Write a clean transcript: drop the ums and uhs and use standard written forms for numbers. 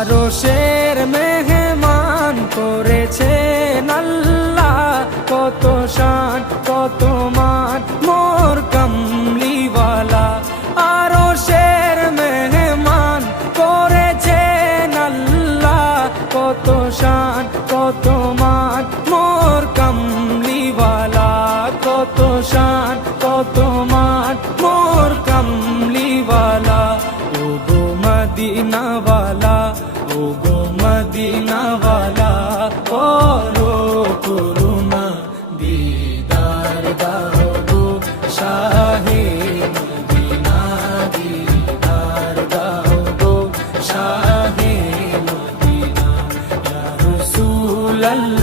আরশের মেহমান করেছেন আল্লাহ, কত শান কত মান মোর কামলিওয়ালা। আরশের মেহমান করেছেন আল্লাহ, কত শান কত মান মোর কামলিওয়ালা, কত শান কত মান মোর কামলিওয়ালা। ও গো মদিনাওয়ালা, ও গো মদিনাওয়ালা, করো করুণা দিদার দাও গো শাহে মদিনা, দিদার দাও গো শাহে মদিনা। ইয়া রাসূলাল্লাহ